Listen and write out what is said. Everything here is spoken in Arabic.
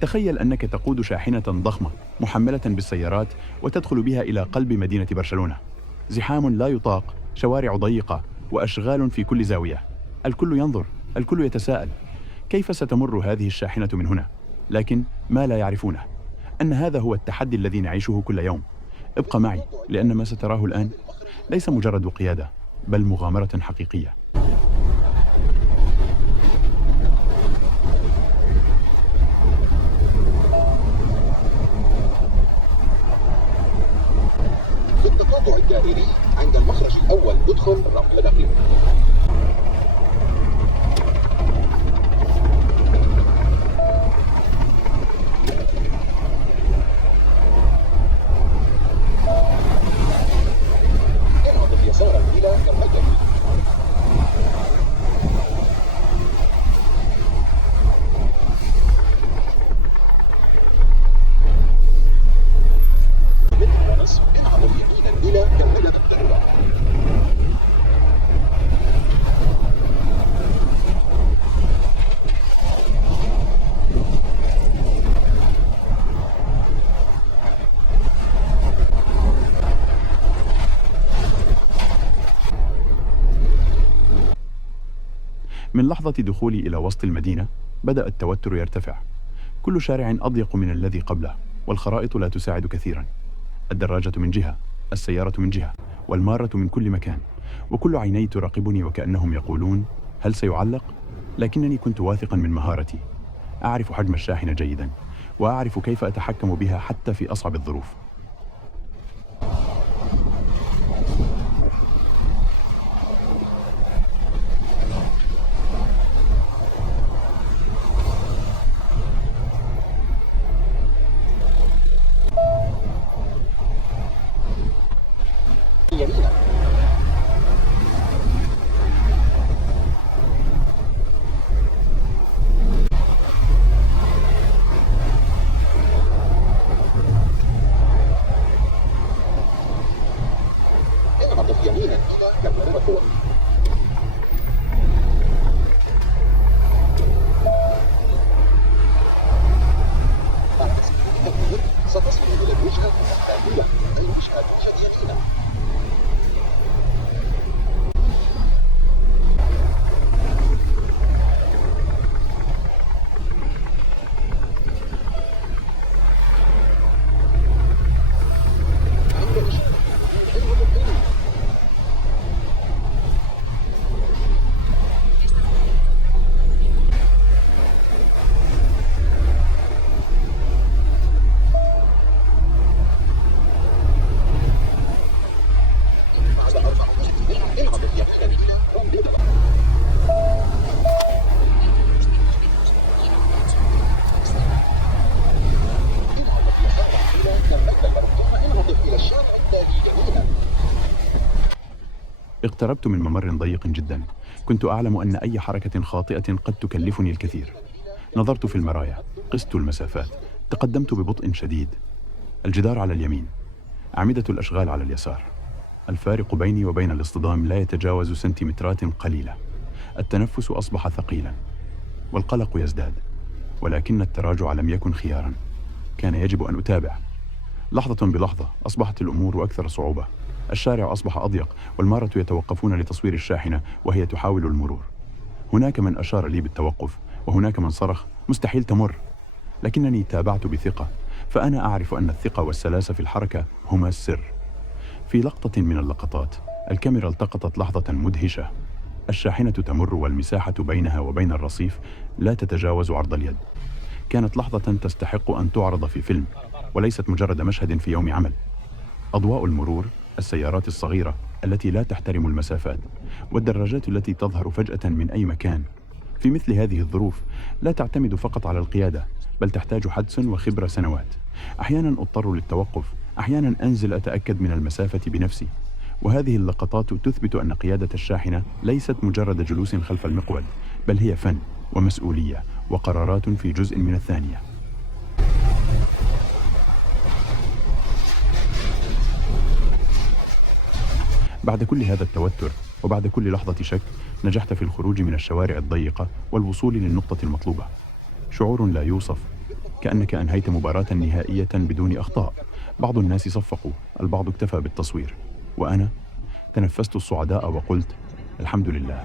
تخيل أنك تقود شاحنة ضخمة محملة بالسيارات وتدخل بها إلى قلب مدينة برشلونة. زحام لا يطاق، شوارع ضيقة، وأشغال في كل زاوية. الكل ينظر، الكل يتساءل: كيف ستمر هذه الشاحنة من هنا؟ لكن ما لا يعرفونه أن هذا هو التحدي الذي نعيشه كل يوم. ابقى معي، لأن ما ستراه الآن ليس مجرد قيادة، بل مغامرة حقيقية. في التقاطع الدائري عند المخرج الأول ادخل رقم دقيق. انعطف يسارا إلى المتجه. من ونصف انعطف يمينا إلى المدى الدرة. من لحظة دخولي إلى وسط المدينة بدأ التوتر يرتفع. كل شارع أضيق من الذي قبله، والخرائط لا تساعد كثيرا. الدراجة من جهة، السيارة من جهة، والمارة من كل مكان، وكل عيني تراقبني وكأنهم يقولون: هل سيعلق؟ لكنني كنت واثقا من مهارتي. أعرف حجم الشاحنة جيدا، وأعرف كيف أتحكم بها حتى في أصعب الظروف. يمينا. انعطف يمينا إلى المتجه. ستصل إلى الوجهة الثانية، الوجهة يمينا. بعد 400 انعطف يمينا إلى المدى. انعطف يسارا إلى المتجه، ثم انعطف إلى الشارع التالي يمينا. اقتربت من ممر ضيق جدا. كنت أعلم أن أي حركة خاطئة قد تكلفني الكثير. نظرت في المرايا، قست المسافات، تقدمت ببطء شديد. الجدار على اليمين، أعمدة الأشغال على اليسار. الفارق بيني وبين الاصطدام لا يتجاوز سنتيمترات قليلة. التنفس أصبح ثقيلا، والقلق يزداد، ولكن التراجع لم يكن خيارا. كان يجب أن أتابع. لحظة بلحظة أصبحت الأمور أكثر صعوبة. الشارع أصبح أضيق، والمارة يتوقفون لتصوير الشاحنة وهي تحاول المرور. هناك من أشار لي بالتوقف، وهناك من صرخ: مستحيل تمر. لكنني تابعت بثقة، فأنا أعرف أن الثقة والسلاسة في الحركة هما السر. في لقطة من اللقطات، الكاميرا التقطت لحظة مدهشة. الشاحنة تمر والمساحة بينها وبين الرصيف لا تتجاوز عرض اليد. كانت لحظة تستحق أن تعرض في فيلم، وليست مجرد مشهد في يوم عمل. أضواء المرور، السيارات الصغيرة التي لا تحترم المسافات، والدراجات التي تظهر فجأة من أي مكان. في مثل هذه الظروف لا تعتمد فقط على القيادة، بل تحتاج حدس وخبرة سنوات. أحيانا أضطر للتوقف، أحيانا أنزل أتأكد من المسافة بنفسي. وهذه اللقطات تثبت أن قيادة الشاحنة ليست مجرد جلوس خلف المقود، بل هي فن ومسؤولية وقرارات في جزء من الثانية. بعد كل هذا التوتر وبعد كل لحظة شك، نجحت في الخروج من الشوارع الضيقة والوصول للنقطة المطلوبة. شعور لا يوصف. كأنك أنهيت مباراة نهائية بدون أخطاء. بعض الناس صفقوا، البعض اكتفى بالتصوير، وأنا تنفست الصعداء وقلت: الحمد لله.